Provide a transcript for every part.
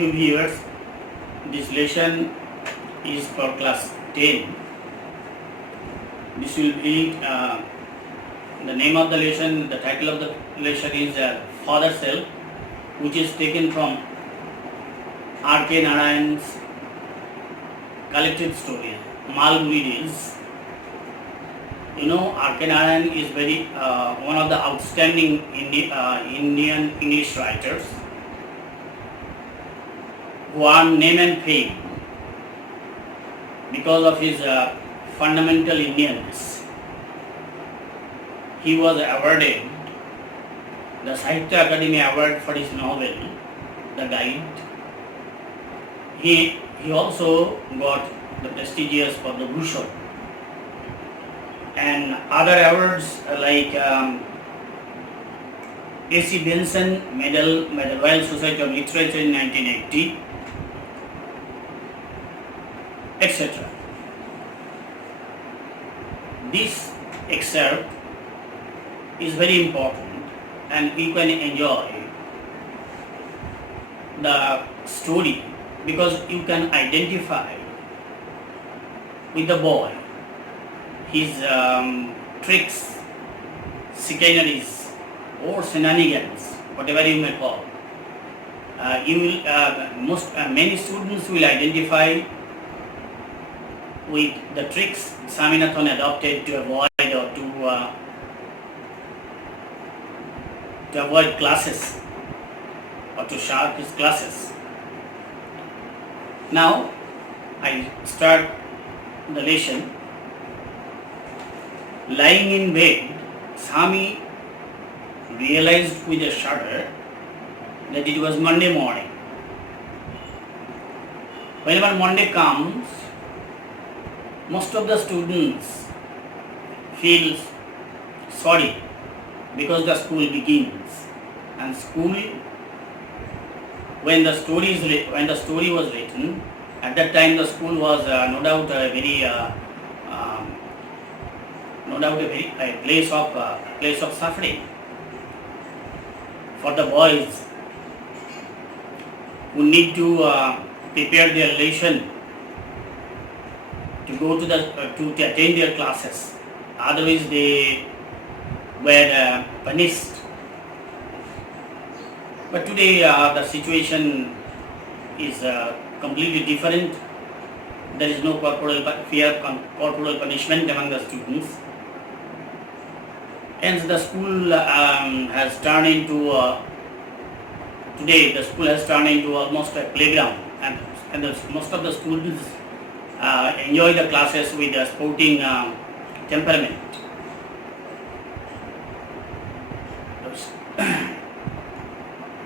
Dear viewers, this lesson is for class 10. This will be the name of the lesson, the title of the lesson is Father Self, which is taken from R.K. Narayan's collected story, Malgudi Days. You know, R.K. Narayan is very one of the outstanding Indian English writers who earned name and fame because of his fundamental Indianness. He was awarded the Sahitya Akademi Award for his novel, The Guide. He also got the prestigious Padma Bhushan and other awards like A.C. Benson Medal by the Royal Society of Literature in 1980, etc. This excerpt is very important and you can enjoy the story because you can identify with the boy, his tricks, chicaneries or shenanigans, whatever you may call. Many students will identify with the tricks Swaminathan adopted to avoid or to avoid classes or to sharp his classes. Now I start the lesson. Lying in bed, Swami realized with a shudder that it was Monday morning. Whenever Monday comes, most of the students feel sorry because the school begins, and school, when the story was written, at that time the school was no doubt a place of suffering for the boys who need to prepare their lesson to go to attend their classes. Otherwise, they were punished. But today, the situation is completely different. There is no fear of corporal punishment among the students. Hence, the school has turned into today. The school has turned into almost a playground, and most of the students enjoy the classes with a sporting temperament.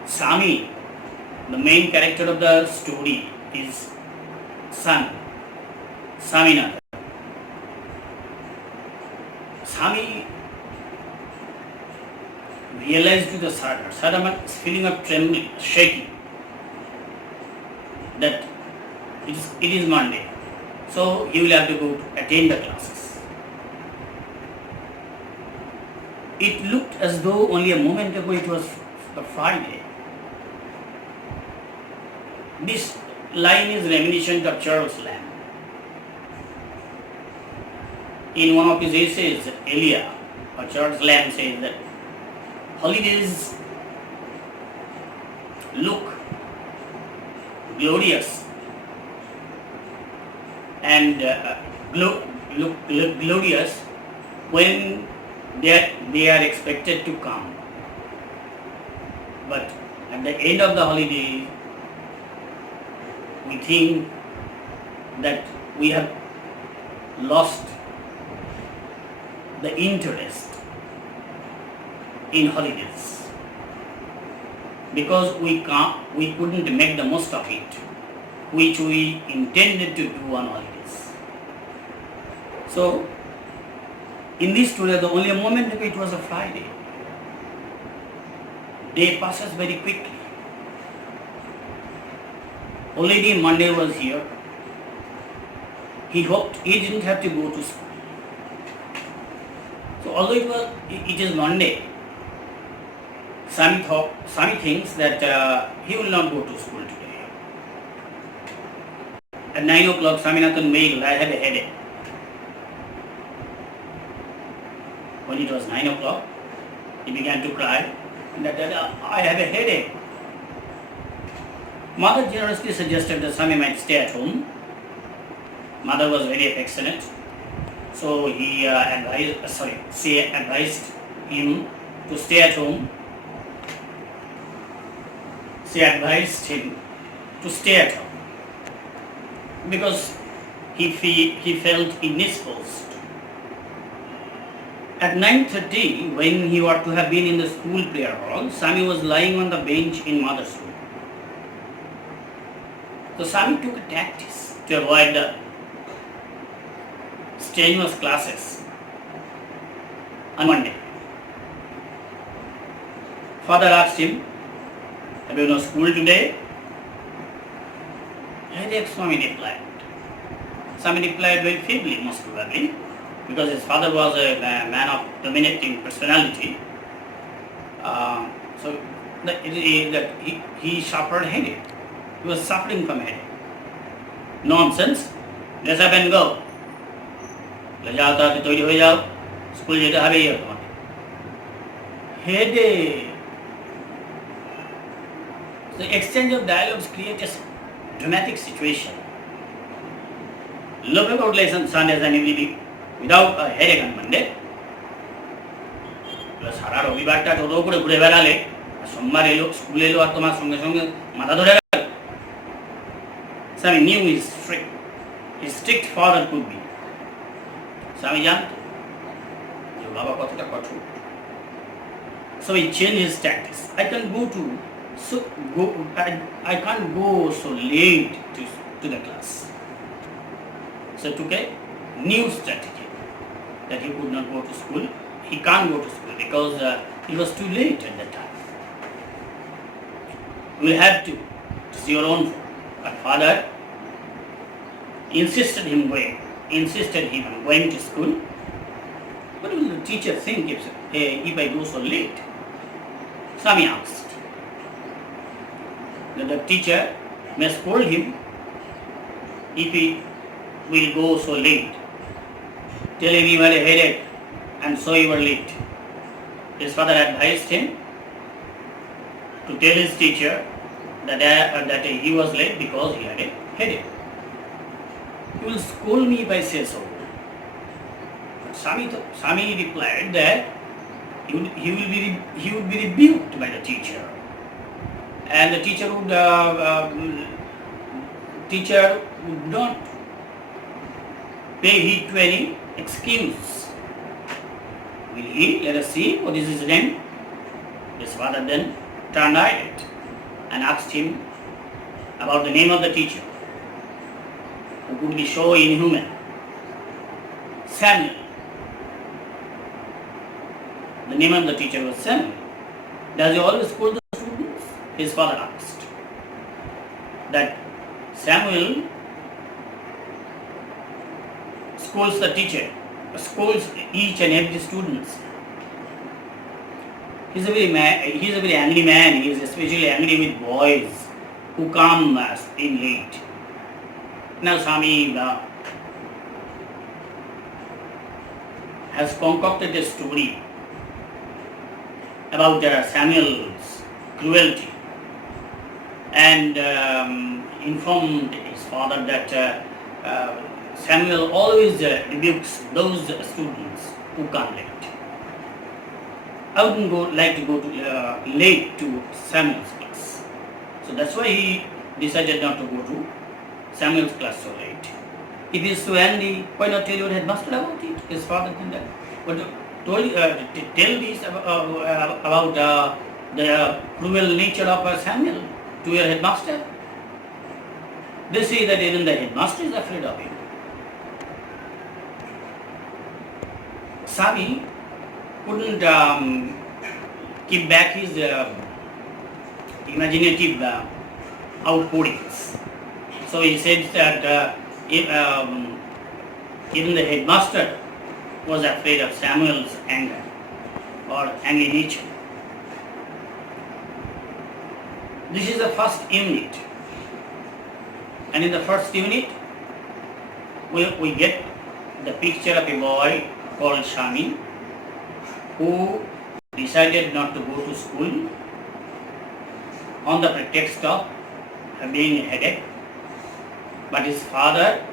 Swami, the main character of the story, is son, Swaminathan. Swami realized with a sudden feeling of trembling, shaking, that it is Monday. So he will have to go to attend the classes. It looked as though only a moment ago it was the Friday. This line is reminiscent of Charles Lamb. In one of his essays, Elia, Charles Lamb says that holidays look glorious and look glorious when they are expected to come. But at the end of the holiday, we think that we have lost the interest in holidays because we couldn't make the most of it, which we intended to do on holidays. So, in this story, the only moment ago it was a Friday. Day passes very quickly. Already Monday was here. He hoped he didn't have to go to school. So although it is Monday, Swami thinks that he will not go to school today. At 9 o'clock, Swaminathan wailed, I have a headache. When it was 9 o'clock, he began to cry, that I have a headache. Mother generously suggested that Swami might stay at home. Mother was very affectionate, so she advised him to stay at home. She advised him to stay at home because he felt indisposed. At 9:30, when he ought to have been in the school prayer hall, Swami was lying on the bench in mother's room. So Swami took a tactics to avoid the strenuous classes on Monday. Father asked him, have you no school today? Headache, Swami replied. Swami replied very feebly, most probably, because his father was a man of dominating personality. So he suffered headache. He was suffering from headache. Nonsense. Dress up and go. ले जाओ तो तैयारी हो जाओ, school যেতে হবে তোমাকে। Headache. The exchange of dialogues creates a dramatic situation. Look about lesson Sundays and evening without a headache on Monday. সারা রবিবারটা টোটো করে ঘুরে বেড়ালে সোমবার এলো স্কুল এলো আর তোমার সঙ্গে সঙ্গে মাথা ধরে গেল। Swami knew his strict father could be. Swami জানতো যে বাবা কতটা কঠোর। So he changed his tactics. I can't go so late to the class. So he took a new strategy that he could not go to school. He can't go to school because it was too late at that time. You will have to. It's your own fault. But father insisted him on going to school. What will the teacher think if I go so late? Swami asked. The teacher may scold him if he will go so late. Tell him you had a headache and so you were late. His father advised him to tell his teacher that he was late because he had a headache. He will scold me if I say so. But Swami replied that he would be rebuked by the teacher. And the teacher would not pay heed to any excuse. Will he? Let us see what is his name. His father then turned at it and asked him about the name of the teacher, who could be so inhuman. Samuel. The name of the teacher was Samuel. Does he always scold the students? His father asked. That Samuel scolds the teacher, scolds each and every student. He's a very angry man. He is especially angry with boys who come in late. Now Swami has concocted a story about Samuel's cruelty and informed his father that Samuel always rebukes those students who come late. I wouldn't like to go late to Samuel's class. So that's why he decided not to go to Samuel's class so late. If he is so angry, why not tell your headmaster about it? His father did that. But tell this about the cruel nature of Samuel to your headmaster. They say that even the headmaster is afraid of him. Swami couldn't keep back his imaginative outpourings. So he said that even the headmaster was afraid of Samuel's anger or angry nature. This is the first unit. And in the first unit, we get the picture of a boy called Shami who decided not to go to school on the pretext of having a headache, but his father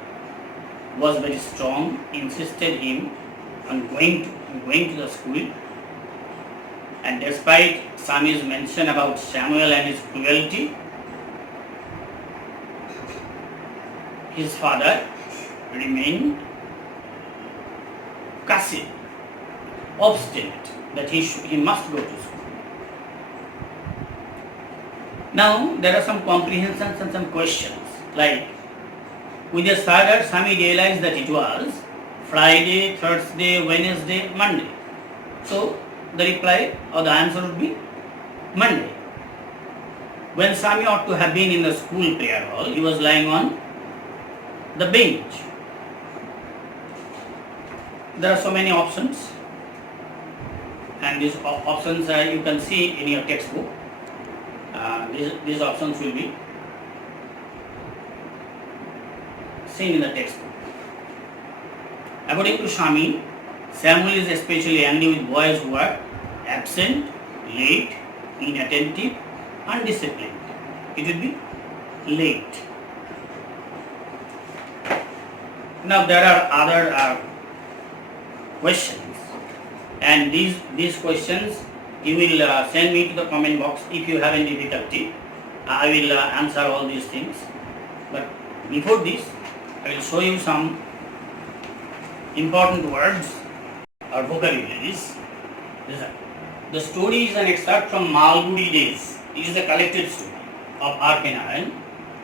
was very strong, insisted him on going to the school, and despite Sami's mention about Samuel and his cruelty, his father remained passive, obstinate that he must go to school. Now there are some comprehensions and some questions, like with a stagger, Sami realized that it was Friday, Thursday, Wednesday, Monday. So the reply or the answer would be Monday. When Sami ought to have been in the school prayer hall, he was lying on the bench. There are so many options, and these options you can see in your textbook. These options will be seen in the textbook. According to Shami, Samuel is especially angry with boys who are absent, late, inattentive, undisciplined. It will be late. Now there are other questions, and these questions you will send me to the comment box if you have any difficulty. I will answer all these things. But before this, I will show you some important words or vocabularies. The story is an extract from Malgudi Days. It is a collected story of R. K. Narayan,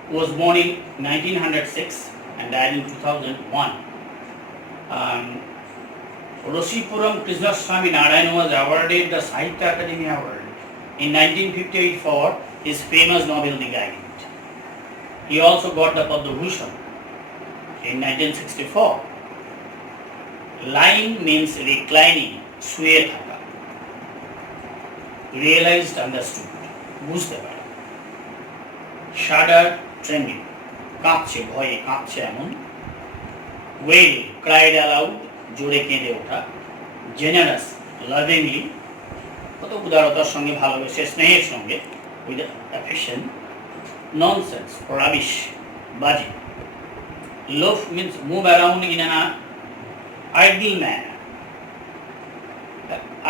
who was born in 1906 and died in 2001. Roshipuram Krishnaswamy Narayan was awarded the Sahitya Academy Award in 1958 for his famous novel The Guide. He also got the Padma Bhushan in 1964. Lying means reclining, শুয়ে থাকা. Realized, understood, বুঝতে পারা. Shudder, trembling, কাঁপছে, ভয়ে কাঁপছে এমন. Wail, cried aloud, জোরে কেঁদে ওঠা. Generous, lovingly, কত উদারতার সঙ্গে ভালোবেসে স্নেহের সঙ্গে, with affection. Nonsense, rubbish, বাজে. Loaf means move around in an idle manner.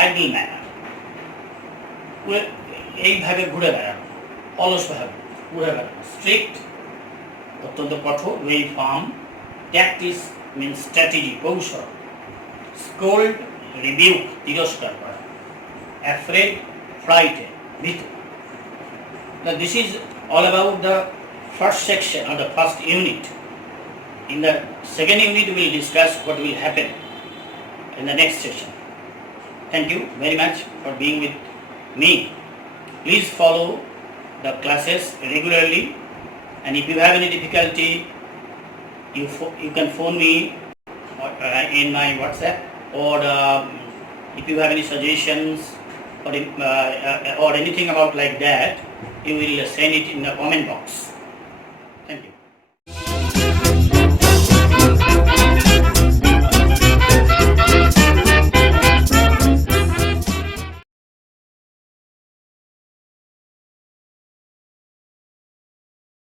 Idle manner. এইভাবে ঘুরে বেড়ানো, অলসভাবে ঘুরে বেড়ানো. Strict, অত্যন্ত কঠোর, very firm. Tactics means strategy, কৌশল. Scold, rebuke, তিরস্কার করা. Afraid, frightened, ভীত. Now this is all about the first section or the first unit. In the second unit we will discuss what will happen in the next session. Thank you very much for being with me. Please follow the classes regularly, and if you have any difficulty, you can phone me in my WhatsApp, or if you have any suggestions or anything about like that, you will send it in the comment box.